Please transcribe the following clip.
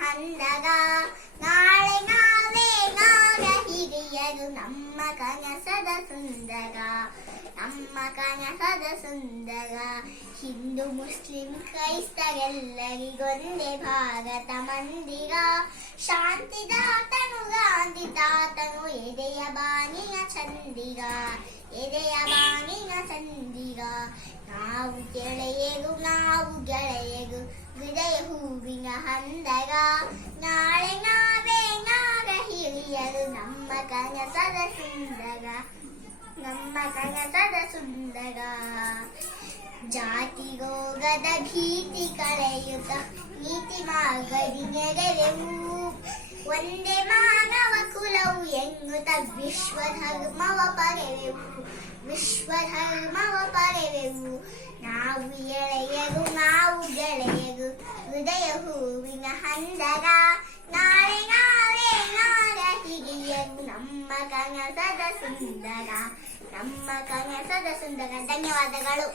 ಹಂದಗ. ನಾಳೆ ನಾವೇ ನಾಗ ಹಿರಿಯರು ನಮ್ಮ ಕನಸದ ಸುಂದರ, ನಮ್ಮ ಕನಸದ ಸುಂದರ. ಹಿಂದೂ ಮುಸ್ಲಿಂ ಕ್ರೈಸ್ತರೆಲ್ಲರಿಗೊಂದೇ ಭಾರತ ಮಂದಿರ. ಶಾಂತಿ ದಾತನು ಗಾಂಧಿ ತಾತನು ಎದೆಯ ಬಾನಿನ ಚಂದಿರ, ಎದೆಯ ಬಾನಿನ ಚಂದಿರ. ನಾವು ಗೆಳೆಯರು ನಾವು ಗೆಳೆಯರು ಹೃದಯ ಹೂವಿನ ಹಂದರ. ನಾಳೆ ನಾವೇ ನಾಗ ಹಿರಿಯರು ನಮ್ಮ ಕನಸದ ಸುಂದರ, ನಮ್ಮ ಕನಸದ ಸುಂದರ. ಜಾತಿ ರೋಗದ ಭೀತಿ ಕಳೆಯುತ್ತ ನೀತಿ ಮಾರ್ಗದಿ ನೆರೆವೆವು. ಒಂದೇ ಮಾನವ ಕುಲವು ಎನ್ನುತ್ತ ವಿಶ್ವ ಧರ್ಮವ ಪಡೆವೆವು, ವಿಶ್ವ ಧರ್ಮವ ಪಡೆವೆವು. ನಾವು ಎಳೆಯರು ನಾವು ಗೆಳೆಯರು ಹೃದಯ ಹೂವಿನ ಹಂದರ. ನಾಳೆ ನಾವೇ ನಾಗ ಹಿರಿಯರು ನಮ್ಮ ಕನಸದ ಸುಂದರ, ನಮ್ಮ ಕನಸದ ಸುಂದರ. ಧನ್ಯವಾದಗಳು.